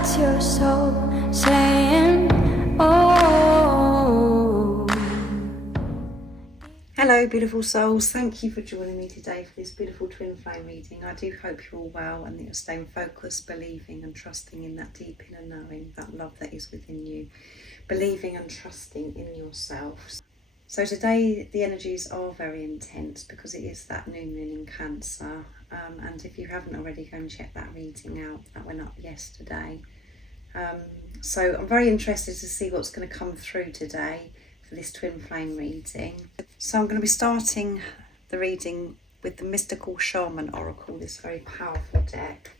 That's your soul saying, oh. Hello beautiful souls, thank you for joining me today for this beautiful twin flame reading. I do hope you're all well and that you're staying focused, believing and trusting in that deep inner knowing, that love that is within you, believing and trusting in yourself. So today the energies are very intense because it is that new moon in Cancer, and if you haven't already, go and check that reading out. That went up yesterday. So I'm very interested to see what's going to come through today for this twin flame reading. So I'm going to be starting the reading with the Mystical Shaman Oracle, this very powerful deck.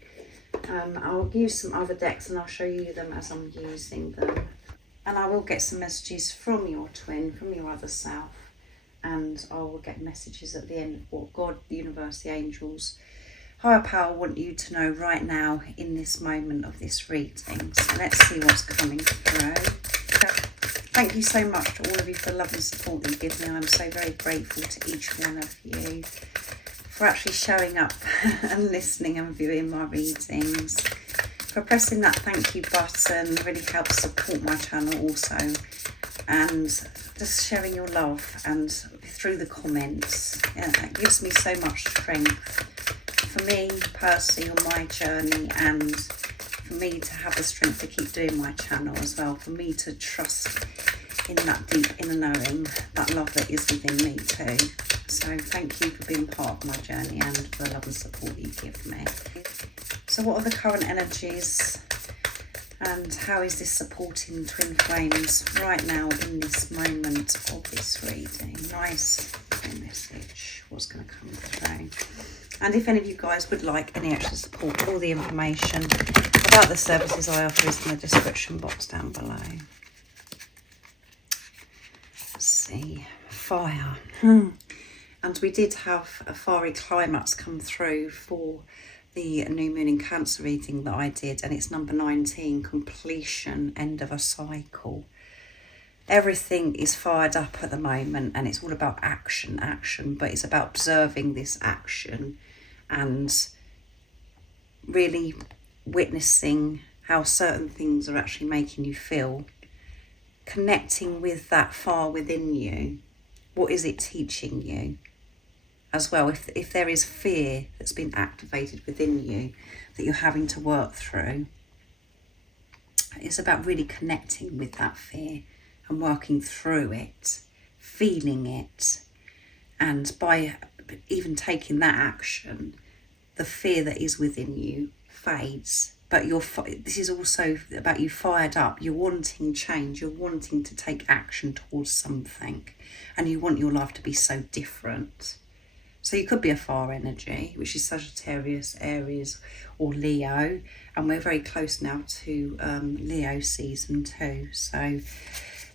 I'll use some other decks and I'll show you them as I'm using them. And I will get some messages from your twin, from your other self, and I will get messages at the end of what God, the universe, the angels, higher power want you to know right now in this moment of this reading. So let's see what's coming through. Thank you so much to all of you for the love and support that you give me. I'm so very grateful to each one of you for actually showing up and listening and viewing my readings, for pressing that thank you button. It really helps support my channel also, and just sharing your love and through the comments. It gives me so much strength for me personally on my journey, and for me to have the strength to keep doing my channel as well, for me to trust in that deep inner knowing, that love that is within me too. So thank you for being part of my journey and for the love and support you give me. So what are the current energies and how is this supporting twin flames right now in this moment of this reading? Nice message, what's going to come through. And if any of you guys would like any extra support, all the information about the services I offer is in the description box down below. Let's see, fire. And we did have a fiery climax come through for the new moon in Cancer reading that I did, and it's number 19, completion, end of a cycle. Everything is fired up at the moment and it's all about action, but it's about observing this action and really witnessing how certain things are actually making you feel, connecting with that far within you. What is it teaching you as well? If there is fear that's been activated within you that you're having to work through, it's about really connecting with that fear and working through it, feeling it, and by even taking that action, the fear that is within you fades. But this is also about you fired up, you're wanting change, you're wanting to take action towards something, and you want your life to be so different. So you could be a fire energy, which is Sagittarius, Aries or Leo, and we're very close now to Leo season 2. So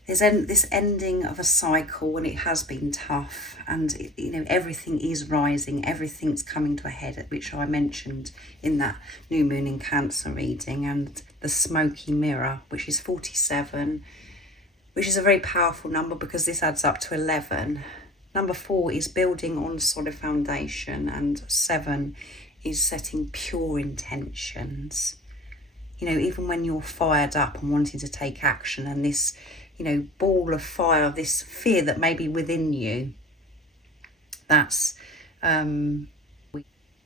there's this ending of a cycle, and it has been tough, and everything is rising, everything's coming to a head, which I mentioned in that new moon in Cancer reading, and the smoky mirror, which is 47, which is a very powerful number because this adds up to 11. Number 4 is building on solid foundation, and 7 is setting pure intentions. Even when you're fired up and wanting to take action, and this ball of fire, this fear that may be within you, that's been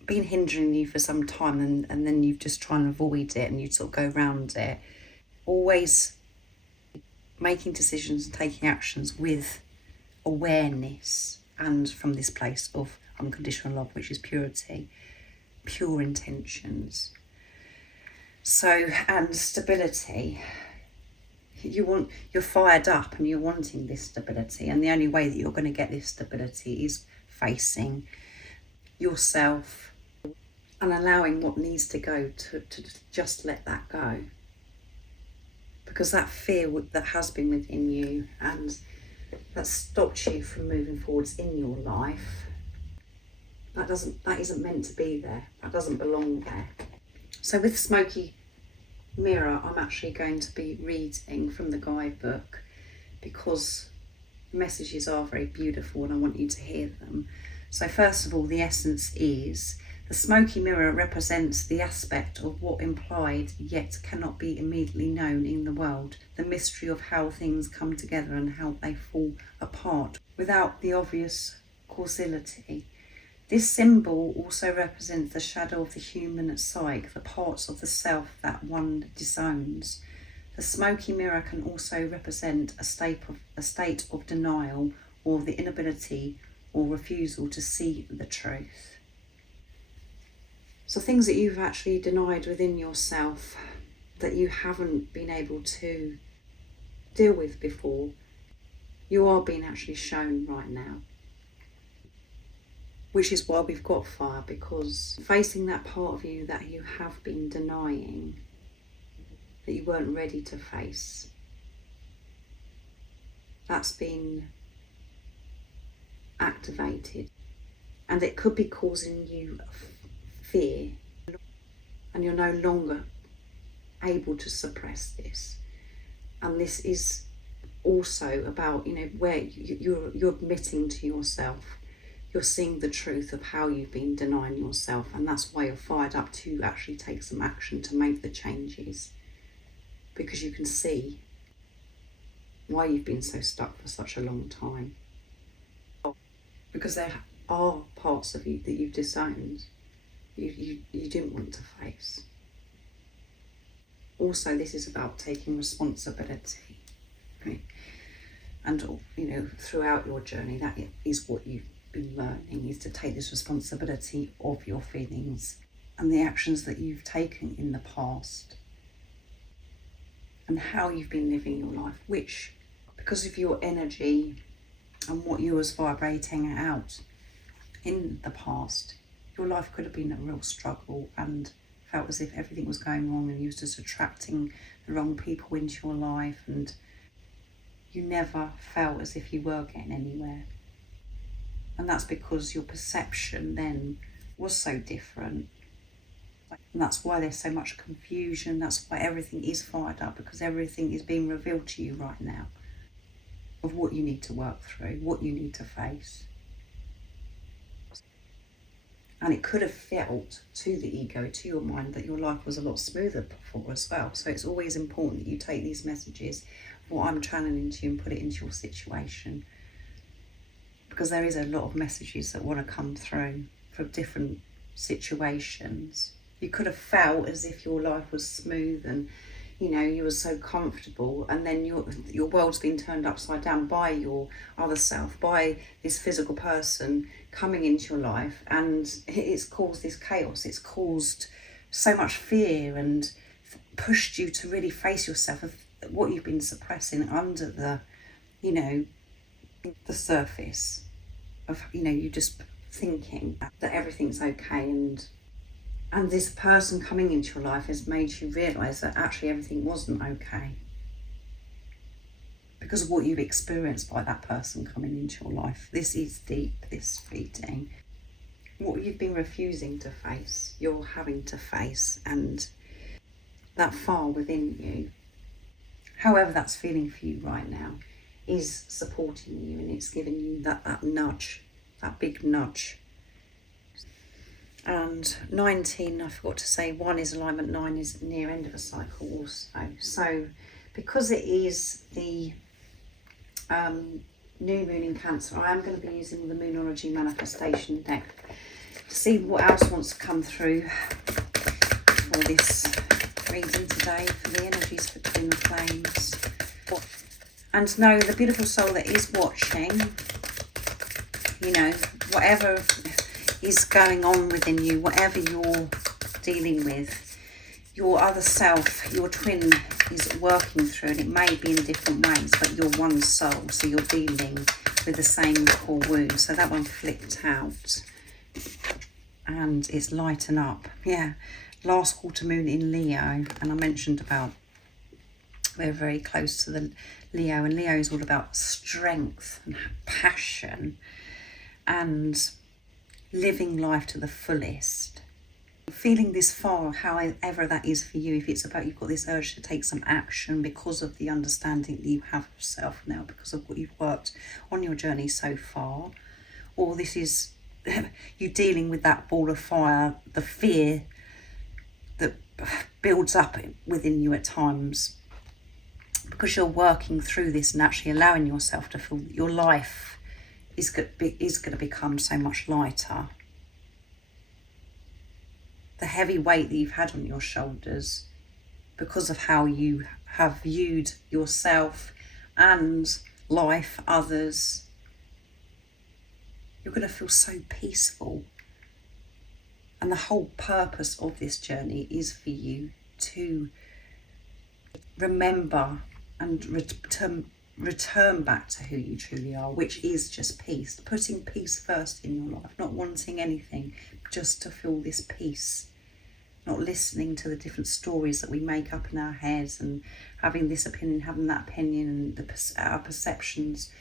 hindering you for some time, and then you've just tried to avoid it and you sort of go around it. Always making decisions and taking actions with awareness and from this place of unconditional love, which is purity, pure intentions. So, and stability. You're fired up and you're wanting this stability, and the only way that you're going to get this stability is facing yourself and allowing what needs to go to just let that go, because that fear that has been within you and that stopped you from moving forwards in your life, that isn't meant to be there, that doesn't belong there. So with smoky mirror, I'm actually going to be reading from the guidebook because the messages are very beautiful and I want you to hear them. So first of all, the essence is The smoky mirror represents the aspect of what implied yet cannot be immediately known in the world, the mystery of how things come together and how they fall apart without the obvious causality. This symbol also represents the shadow of the human psyche, the parts of the self that one disowns. The smoky mirror can also represent a state of denial or the inability or refusal to see the truth. So things that you've actually denied within yourself, that you haven't been able to deal with before, you are being actually shown right now. Which is why we've got fire, because facing that part of you that you have been denying, that you weren't ready to face, that's been activated, and it could be causing you fear, and you're no longer able to suppress this. And this is also about, where you're admitting to yourself, you're seeing the truth of how you've been denying yourself, and that's why you're fired up to actually take some action to make the changes, because you can see why you've been so stuck for such a long time, because there are parts of you that you've disowned, you didn't want to face. Also, this is about taking responsibility, right? And throughout your journey, that is what you've been learning, is to take this responsibility of your feelings and the actions that you've taken in the past and how you've been living your life, which, because of your energy and what you was vibrating out in the past, your life could have been a real struggle and felt as if everything was going wrong, and you was just attracting the wrong people into your life, and you never felt as if you were getting anywhere. And that's because your perception then was so different. And that's why there's so much confusion. That's why everything is fired up, because everything is being revealed to you right now of what you need to work through, what you need to face. And it could have felt to the ego, to your mind, that your life was a lot smoother before as well. So it's always important that you take these messages, what I'm channeling to you, and put it into your situation. Because there is a lot of messages that want to come through from different situations. You could have felt as if your life was smooth and you were so comfortable, and then your world's been turned upside down by your other self, by this physical person coming into your life, and it's caused this chaos. It's caused so much fear and pushed you to really face yourself of what you've been suppressing under the surface of you just thinking that everything's okay, and this person coming into your life has made you realise that actually everything wasn't okay because of what you've experienced by that person coming into your life. This is deep, this reading. What you've been refusing to face, you're having to face, and that fire within you, however that's feeling for you right now, is supporting you, and it's giving you that nudge, that big nudge. And 19, I forgot to say, 1 is alignment, 9 is near end of a cycle also. So because it is the new moon in Cancer, I am going to be using the Moonology manifestation deck to see what else wants to come through for this reading today, for the energies for Twin Flames. And know the beautiful soul that is watching, whatever is going on within you, whatever you're dealing with, your other self, your twin is working through, and it may be in different ways, but you're one soul, so you're dealing with the same core wound. So that one flipped out and it's lighten up. Yeah, last quarter moon in Leo, and I mentioned about we're very close to the Leo, and Leo is all about strength and passion and living life to the fullest. Feeling this far, however that is for you, if it's about you've got this urge to take some action because of the understanding that you have of yourself now, because of what you've worked on your journey so far, or this is you're dealing with that ball of fire, the fear that builds up within you at times, because you're working through this and actually allowing yourself to feel that your life is going to become so much lighter. The heavy weight that you've had on your shoulders because of how you have viewed yourself and life, others, you're going to feel so peaceful. And the whole purpose of this journey is for you to remember and return back to who you truly are, which is just peace. Putting peace first in your life, not wanting anything, just to feel this peace. Not listening to the different stories that we make up in our heads and having this opinion, having that opinion, and our perceptions,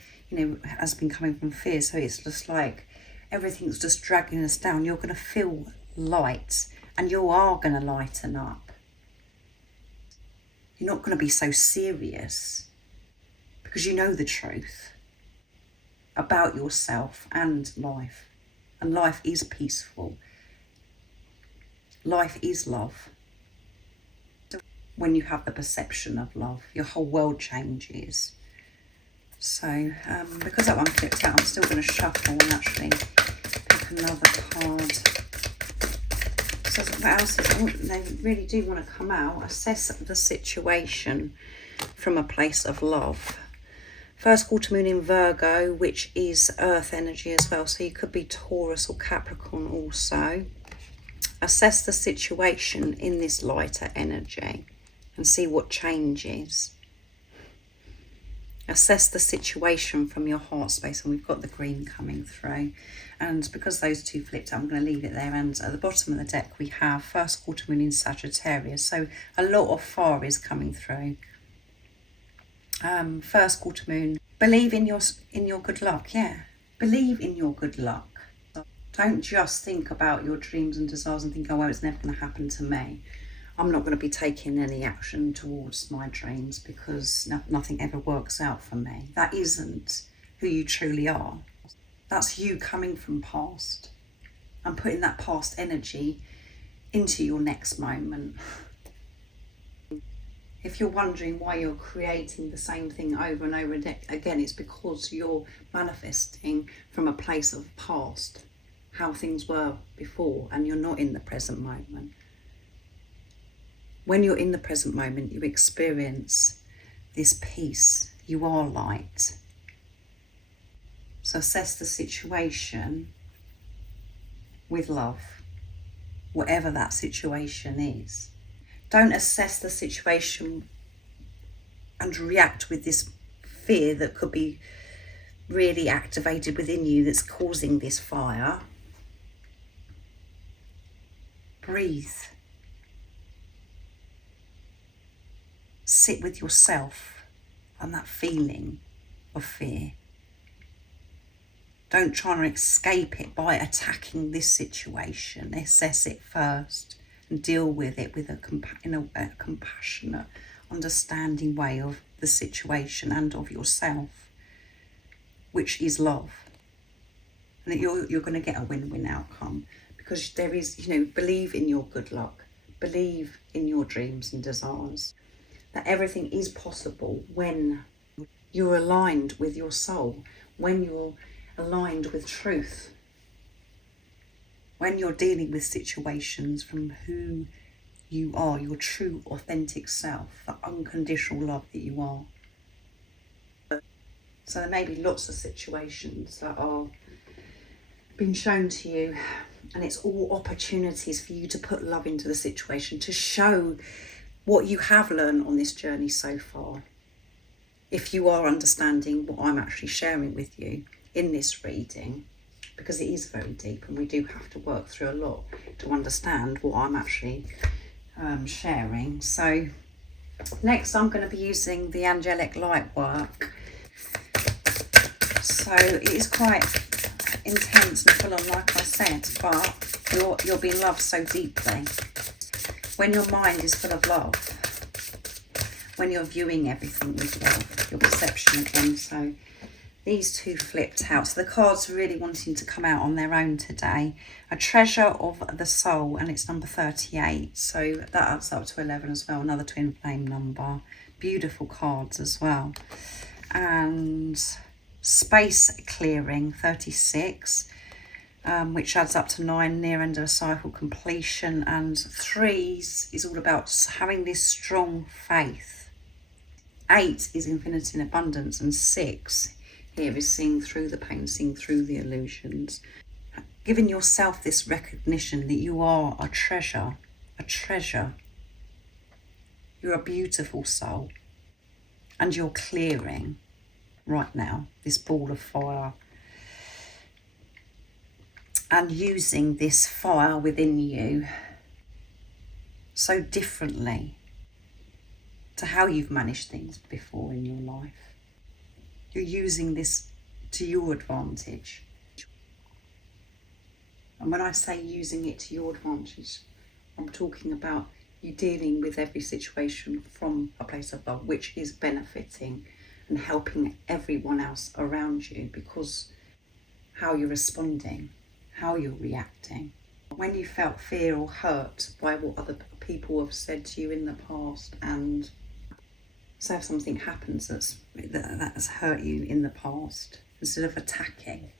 has been coming from fear. So it's just like everything's just dragging us down. You're going to feel light, and you are going to lighten up. You're not going to be so serious because you know the truth about yourself and life. And life is peaceful. Life is love. When you have the perception of love, your whole world changes. So, because that one flipped out, I'm still going to shuffle and actually pick another card. So what else is, they really do want to come out, assess the situation from a place of love. First quarter moon in Virgo, which is earth energy as well. So you could be Taurus or Capricorn also. Assess the situation in this lighter energy and see what changes. Assess the situation from your heart space, and we've got the green coming through. And because those two flipped, I'm going to leave it there. And at the bottom of the deck, we have first quarter moon in Sagittarius. So a lot of fire is coming through. First quarter moon. Believe in your good luck. Yeah, believe in your good luck. Don't just think about your dreams and desires and think, oh, well, it's never going to happen to me. I'm not going to be taking any action towards my dreams because nothing ever works out for me. That isn't who you truly are. That's you coming from past and putting that past energy into your next moment. If you're wondering why you're creating the same thing over and over again, it's because you're manifesting from a place of past, how things were before, and you're not in the present moment. When you're in the present moment, you experience this peace. You are light. So assess the situation with love, whatever that situation is. Don't assess the situation and react with this fear that could be really activated within you that's causing this fire. Breathe. Sit with yourself and that feeling of fear. Don't try and escape it by attacking this situation. Assess it first and deal with it with a compassionate, understanding way of the situation and of yourself, which is love. And that you're going to get a win-win outcome, because there is, believe in your good luck, believe in your dreams and desires, that everything is possible when you're aligned with your soul, when you're aligned with truth, when you're dealing with situations from who you are, your true authentic self, the unconditional love that you are. So there may be lots of situations that are being shown to you, and it's all opportunities for you to put love into the situation, to show what you have learned on this journey so far. If you are understanding what I'm actually sharing with you in this reading, because it is very deep and we do have to work through a lot to understand what I'm actually sharing. So next I'm going to be using the Angelic Light Work. So it is quite intense and full on, like I said, but you're being loved so deeply. When your mind is full of love, when you're viewing everything with love, your perception again. So these two flipped out. So the cards are really wanting to come out on their own today. A treasure of the soul, and it's number 38. So that adds up to 11 as well. Another twin flame number. Beautiful cards as well. And space clearing, 36. Which adds up to 9, near end of a cycle completion. And 3s is all about having this strong faith. 8 is infinity and abundance, and 6 here is seeing through the pain, seeing through the illusions. Giving yourself this recognition that you are a treasure, a treasure. You're a beautiful soul, and you're clearing right now this ball of fire, and using this fire within you so differently to how you've managed things before in your life. You're using this to your advantage. And when I say using it to your advantage, I'm talking about you dealing with every situation from a place of love, which is benefiting and helping everyone else around you, because how you're responding, how you're reacting. When you felt fear or hurt by what other people have said to you in the past, and so if something happens that has hurt you in the past, instead of attacking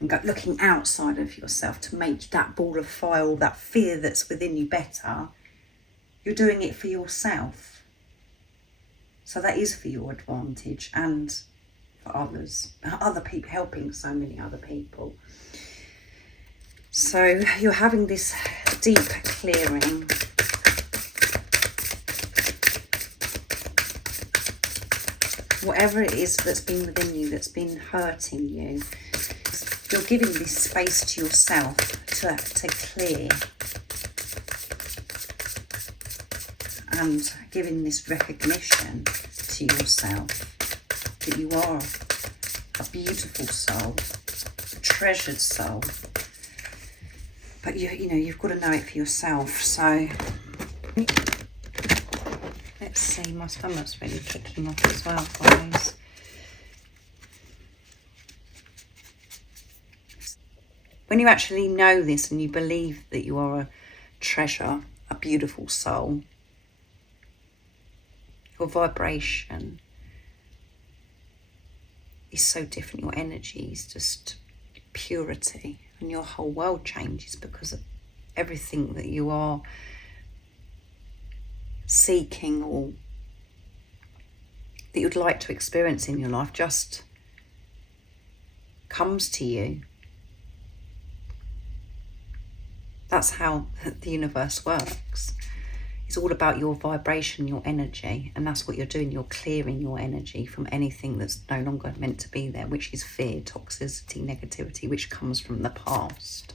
and looking outside of yourself to make that ball of fire or that fear that's within you better, you're doing it for yourself. So that is for your advantage and for others, other people, helping so many other people. So you're having this deep clearing. Whatever it is that's been within you, that's been hurting you, you're giving this space to yourself to clear, and giving this recognition to yourself that you are a beautiful soul, a treasured soul. But you know, you've got to know it for yourself. So let's see, my stomach's really kicking off as well, guys. When you actually know this and you believe that you are a treasure, a beautiful soul, your vibration is so different. Your energy is just purity, and your whole world changes because of everything that you are seeking or that you'd like to experience in your life just comes to you. That's how the universe works. It's all about your vibration, your energy, and that's what you're doing. You're clearing your energy from anything that's no longer meant to be there, which is fear, toxicity, negativity, which comes from the past.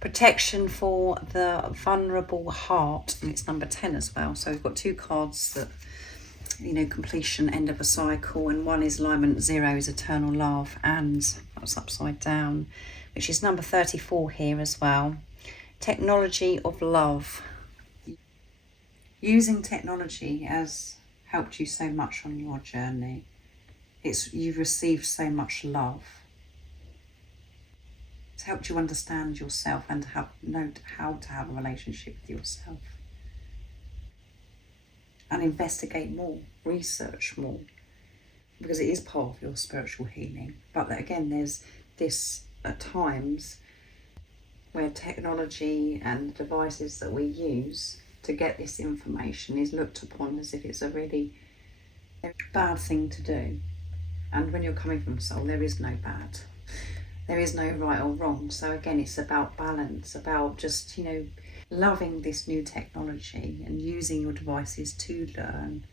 Protection for the vulnerable heart, and it's number 10 as well. So we've got two cards that, you know, completion, end of a cycle, and one is alignment, 0 is eternal love, and that's upside down, which is number 34 here as well. Technology of love. Using technology has helped you so much on your journey. You've received so much love. It's helped you understand yourself and know how to have a relationship with yourself. And investigate more, research more, because it is part of your spiritual healing. But again, there's this at times where technology and the devices that we use to get this information is looked upon as if it's a really bad thing to do. And when you're coming from soul, there is no bad. There is no right or wrong. So again, it's about balance, about just, you know, loving this new technology and using your devices to learn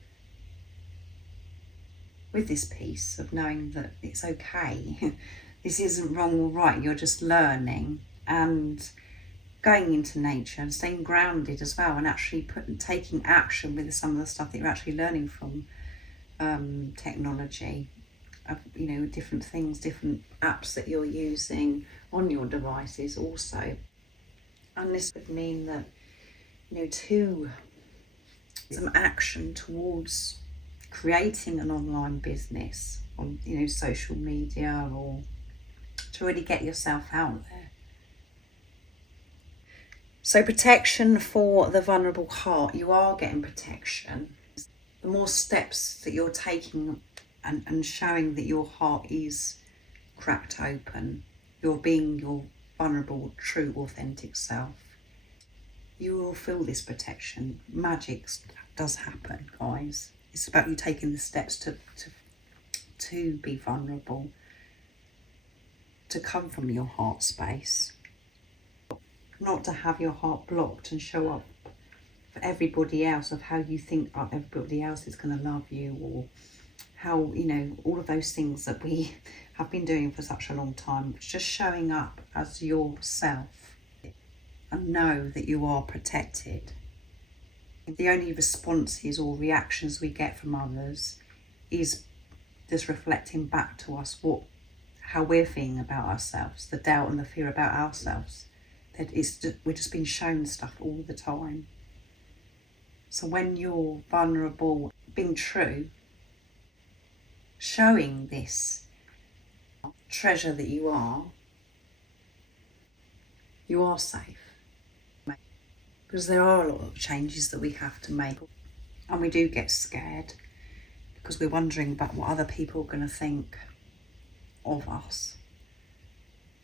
with this peace of knowing that it's okay. This isn't wrong or right. You're just learning and going into nature and staying grounded as well, and actually taking action with some of the stuff that you're actually learning from technology. You know, different things, different apps that you're using on your devices also. And this would mean that, you know, some action towards creating an online business on, you know, social media, or to really get yourself out there. So protection for the vulnerable heart, you are getting protection. The more steps that you're taking and showing that your heart is cracked open, you're being your vulnerable, true, authentic self, you will feel this protection. Magic does happen, guys. It's about you taking the steps to be vulnerable, to come from your heart space, not to have your heart blocked and show up for everybody else of how you think everybody else is going to love you, or how, you know, all of those things that we have been doing for such a long time. It's just showing up as yourself and know that you are protected. The only responses or reactions we get from others is just reflecting back to us how we're feeling about ourselves, the doubt and the fear about ourselves. We're just being shown stuff all the time. So when you're vulnerable, being true, showing this treasure that you are safe. Because there are a lot of changes that we have to make, and we do get scared because we're wondering about what other people are going to think of us,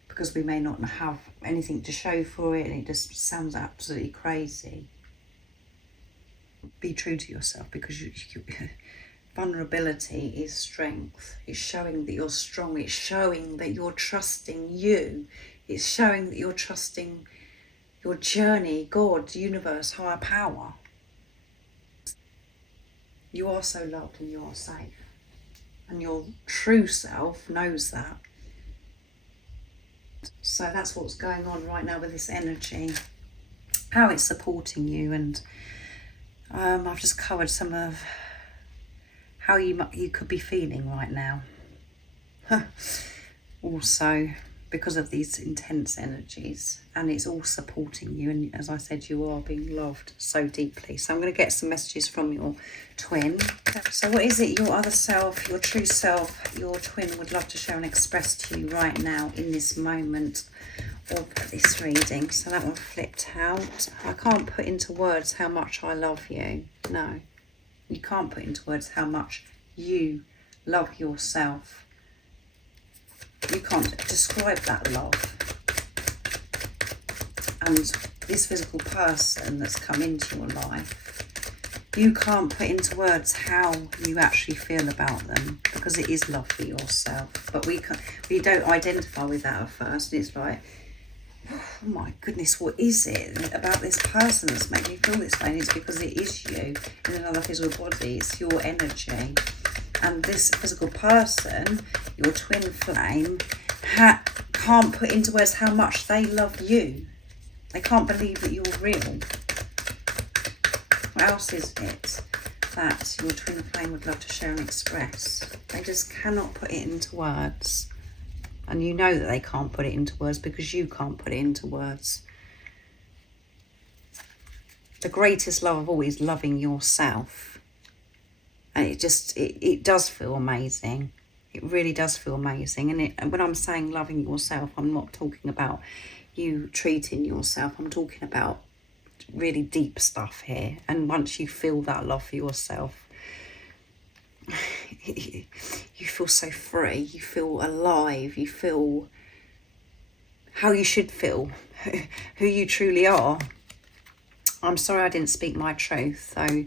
because we may not have anything to show for it and it just sounds absolutely crazy. Be true to yourself, because vulnerability is strength. It's showing that you're strong. It's showing that you're trusting you. It's showing that you're trusting your journey, God, universe, higher power. You are so loved and you are safe. And your true self knows that. So that's what's going on right now with this energy, how it's supporting you. And I've just covered some of how you could be feeling right now. Also, because of these intense energies, and it's all supporting you. And as I said, you are being loved so deeply. So I'm going to get some messages from your twin. So what is it your other self, your true self, your twin would love to share and express to you right now in this moment of this reading? So that one flipped out. I can't put into words how much I love you. No, you can't put into words how much you love yourself. You can't describe that love. And this physical person that's come into your life, you can't put into words how you actually feel about them, because it is love for yourself. But we don't identify with that at first. It's like, oh my goodness, what is it about this person that's made me feel this way? And it's because it is you in another physical body. It's your energy. And this physical person, your twin flame, can't put into words how much they love you. They can't believe that you're real. What else is it that your twin flame would love to share and express? They just cannot put it into words. And you know that they can't put it into words because you can't put it into words. The greatest love of all is loving yourself. And it does feel amazing. It really does feel amazing. And when I'm saying loving yourself, I'm not talking about you treating yourself. I'm talking about really deep stuff here. And once you feel that love for yourself, you feel so free. You feel alive. You feel how you should feel, who you truly are. I'm sorry I didn't speak my truth. So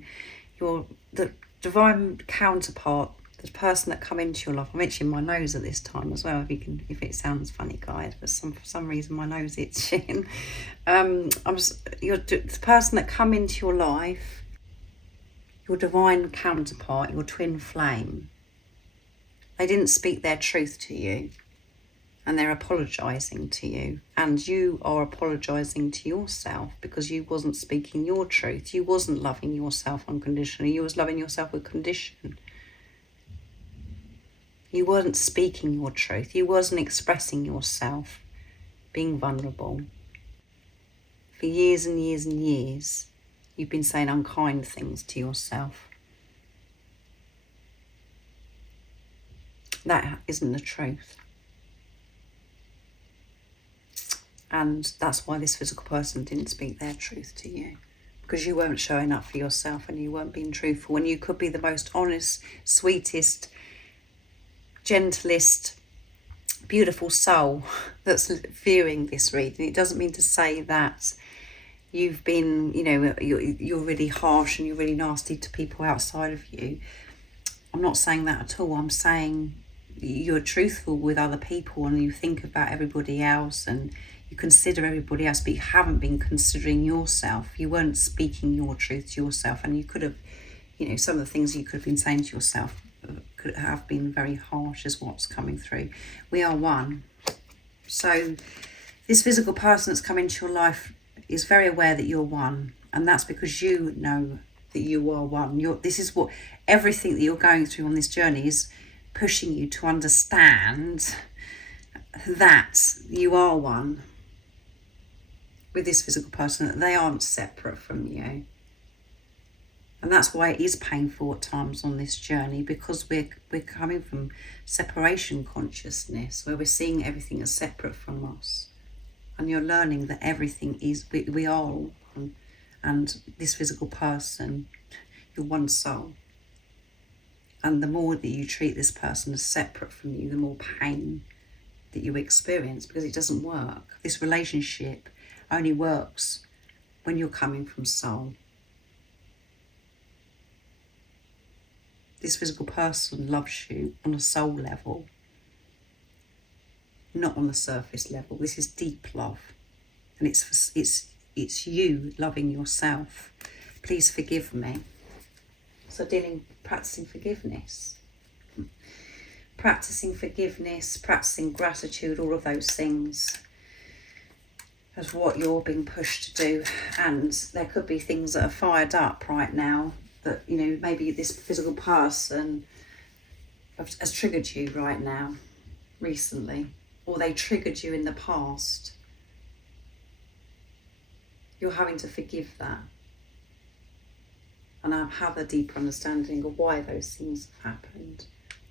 you're the divine counterpart, the person that come into your life. I'm itching my nose at this time as well, if it sounds funny, guys, but for some reason my nose itching. You're the person that come into your life, your divine counterpart, your twin flame. They didn't speak their truth to you, and they're apologising to you, and you are apologising to yourself because you wasn't speaking your truth. You wasn't loving yourself unconditionally. You was loving yourself with condition. You weren't speaking your truth. You wasn't expressing yourself, being vulnerable. For years and years and years, you've been saying unkind things to yourself. That isn't the truth. And that's why this physical person didn't speak their truth to you, because you weren't showing up for yourself and you weren't being truthful. And you could be the most honest, sweetest, gentlest, beautiful soul that's viewing this reading. It doesn't mean to say that you've been, you're really harsh and you're really nasty to people outside of you. I'm not saying that at all. I'm saying you're truthful with other people and you think about everybody else and you consider everybody else, but you haven't been considering yourself. You weren't speaking your truth to yourself, and you could have, some of the things you could have been saying to yourself could have been very harsh as what's coming through. We are one. So this physical person that's come into your life is very aware that you're one, and that's because you know that you are one. This is what everything that you're going through on this journey is pushing you to understand, that you are one with this physical person, that they aren't separate from you. And that's why it is painful at times on this journey, because we're coming from separation consciousness, where we're seeing everything as separate from us. And you're learning that everything is, we are all one. And this physical person, you're one soul. And the more that you treat this person as separate from you, the more pain that you experience, because it doesn't work. This relationship only works when you're coming from soul. This physical person loves you on a soul level, not on the surface level. This is deep love, and it's you loving yourself. Please forgive me. So practicing forgiveness, practicing gratitude, all of those things is what you're being pushed to do. And there could be things that are fired up right now that, maybe this physical person has triggered you right now, recently, or they triggered you in the past. You're having to forgive that. And I have a deeper understanding of why those things have happened.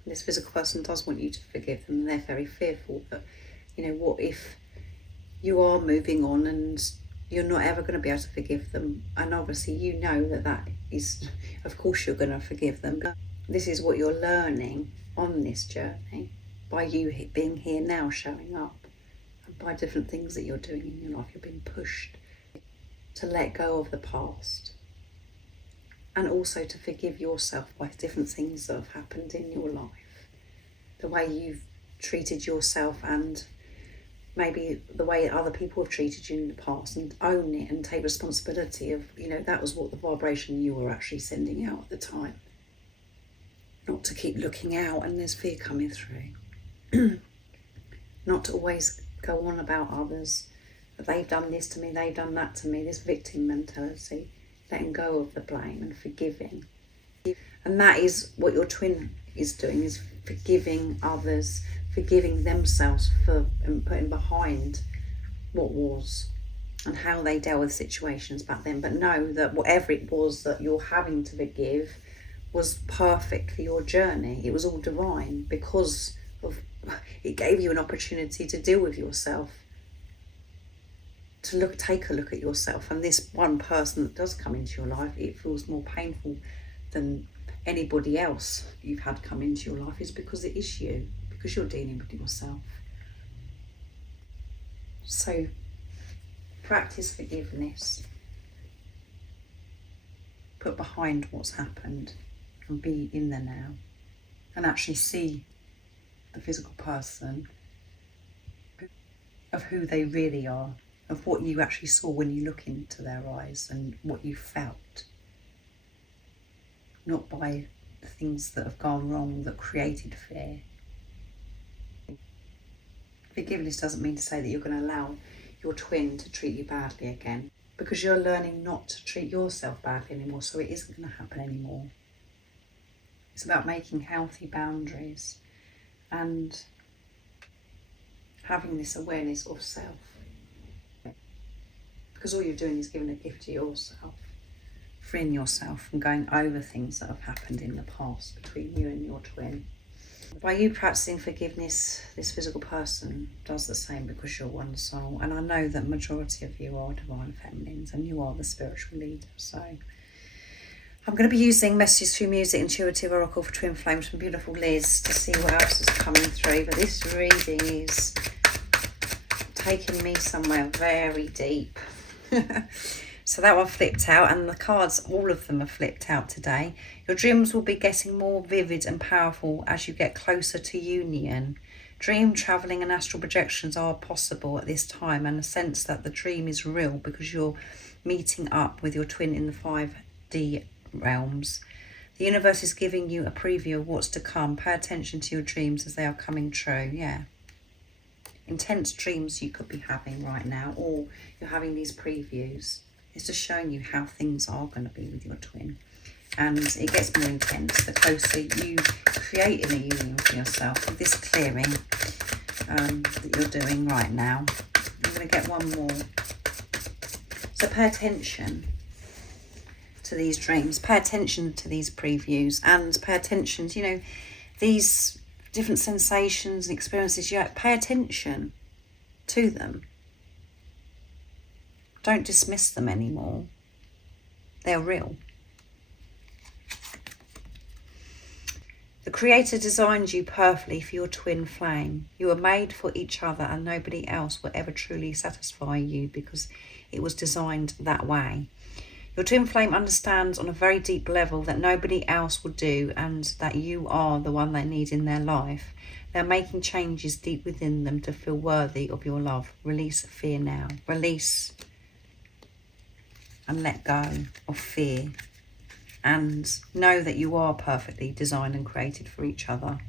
And this physical person does want you to forgive them, and they're very fearful that, what if you are moving on and you're not ever going to be able to forgive them? And obviously that is, of course you're going to forgive them. But this is what you're learning on this journey, by you being here now, showing up, and by different things that you're doing in your life. You're being pushed to let go of the past, and also to forgive yourself by different things that have happened in your life. The way you've treated yourself, and maybe the way other people have treated you in the past, and own it and take responsibility of, that was what the vibration you were actually sending out at the time. Not to keep looking out and there's fear coming through. Not to always go on about others, that they've done this to me, they've done that to me, this victim mentality. Letting go of the blame and forgiving. And that is what your twin is doing, is forgiving others, forgiving themselves for putting behind what was and how they dealt with situations back then. But know that whatever it was that you're having to forgive was perfect for your journey. It was all divine, because of it gave you an opportunity to deal with yourself, to take a look at yourself. And this one person that does come into your life, it feels more painful than anybody else you've had come into your life, is because it is you, because you're dealing with yourself. So practice forgiveness, put behind what's happened and be in the now, and actually see the physical person of who they really are, of what you actually saw when you look into their eyes and what you felt, not by the things that have gone wrong that created fear. Forgiveness doesn't mean to say that you're going to allow your twin to treat you badly again, because you're learning not to treat yourself badly anymore, so it isn't going to happen anymore. It's about making healthy boundaries and having this awareness of self. Because all you're doing is giving a gift to yourself, freeing yourself from going over things that have happened in the past between you and your twin. By you practicing forgiveness, this physical person does the same because you're one soul. And I know that majority of you are divine feminines and you are the spiritual leader. So I'm going to be using Messages Through Music, Intuitive Oracle for Twin Flames from beautiful Liz to see what else is coming through. But this reading is taking me somewhere very deep. So that one flipped out, and the cards, all of them are flipped out today. Your dreams will be getting more vivid and powerful as you get closer to union. Dream travelling and astral projections are possible at this time, and a sense that the dream is real because you're meeting up with your twin in the 5D realms. The universe is giving you a preview of what's to come. Pay attention to your dreams as they are coming true. Yeah. Intense dreams you could be having right now, or you're having these previews. It's just showing you how things are going to be with your twin. And it gets more intense the closer you create a union for yourself with this clearing that you're doing right now. I'm going to get one more. So pay attention to these dreams. Pay attention to these previews. And pay attention to, you know, these different sensations and experiences. You pay attention to them. Don't dismiss them anymore. They're real. The Creator designed you perfectly for your twin flame. You are made for each other, and nobody else will ever truly satisfy you because it was designed that way. Your twin flame understands on a very deep level that nobody else will do, and that you are the one they need in their life. They're making changes deep within them to feel worthy of your love. Release fear now. Release and let go of fear, and know that you are perfectly designed and created for each other.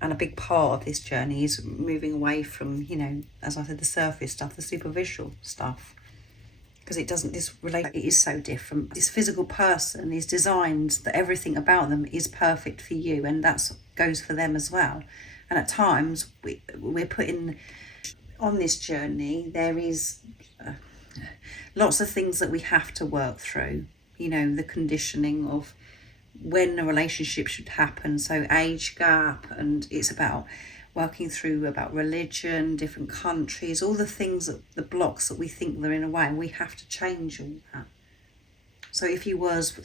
And a big part of this journey is moving away from, you know, as I said, the surface stuff, the superficial stuff, because it is so different. This physical person is designed that everything about them is perfect for you, and that goes for them as well. And at times we're putting on this journey, there is lots of things that we have to work through, you know, the conditioning of when a relationship should happen, so age gap, and it's about working through about religion, different countries, all the things, that the blocks that we think they're in a way, and we have to change all that. So if you was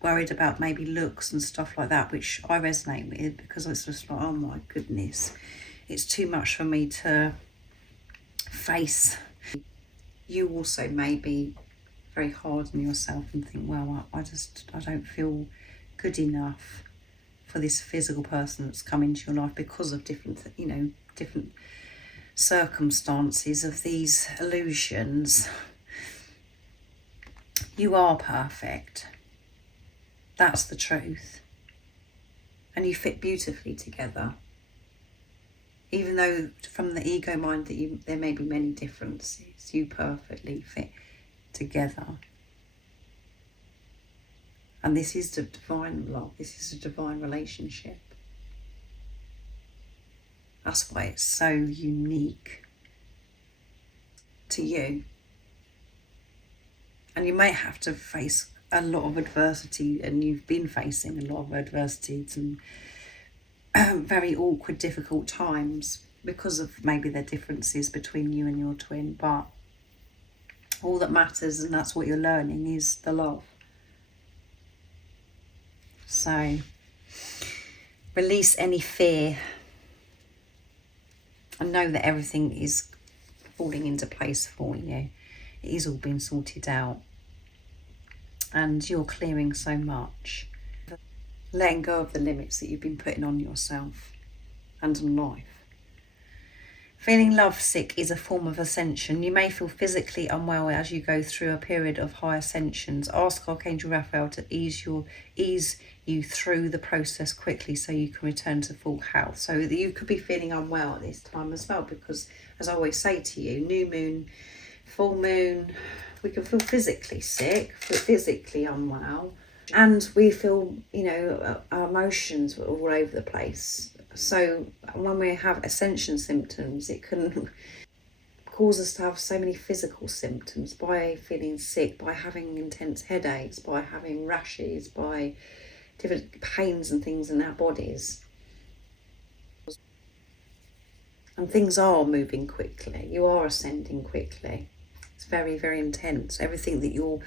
worried about maybe looks and stuff like that, which I resonate with, because it's just like, oh my goodness, it's too much for me to face. You also may be very hard on yourself and think, well, I don't feel good enough for this physical person that's come into your life because of different circumstances of these illusions. You are perfect. That's the truth. And you fit beautifully together. Even though from the ego mind that there may be many differences, you perfectly fit together. And this is the divine love. This is a divine relationship. That's why it's so unique to you. And you may have to face a lot of adversity, and you've been facing a lot of adversity and very awkward, difficult times because of maybe the differences between you and your twin. But all that matters, and that's what you're learning, is the love. So release any fear and know that everything is falling into place for you. It is all being sorted out, and you're clearing so much, letting go of the limits that you've been putting on yourself and on life. Feeling lovesick is a form of ascension. You may feel physically unwell as you go through a period of high ascensions. Ask Archangel Raphael to ease you through the process quickly so you can return to full health. So that you could be feeling unwell at this time as well, because as I always say to you, new moon, full moon, we can feel physically sick, physically unwell, and we feel, you know, our emotions are all over the place. So when we have ascension symptoms, it can cause us to have so many physical symptoms by feeling sick, by having intense headaches, by having rashes, by different pains and things in our bodies. And things are moving quickly. You are ascending quickly. It's very, very intense. Everything that you're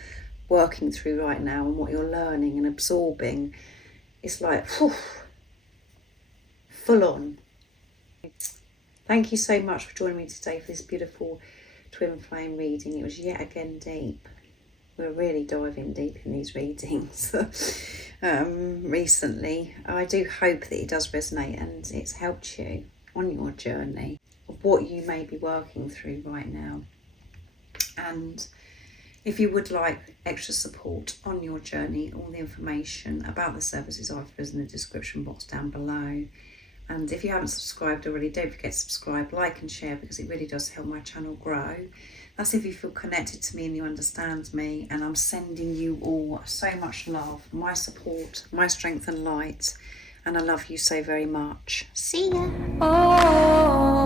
working through right now and what you're learning and absorbing, it's like, whew, full on. Thank you so much for joining me today for this beautiful twin flame reading. It was yet again deep. We're really diving deep in these readings recently. I do hope that it does resonate and it's helped you on your journey of what you may be working through right now. And if you would like extra support on your journey, all the information about the services I've put in the description box down below. And if you haven't subscribed already, don't forget to subscribe, like and share, because it really does help my channel grow. That's if you feel connected to me and you understand me. And I'm sending you all so much love, my support, my strength and light. And I love you so very much. See ya. Oh.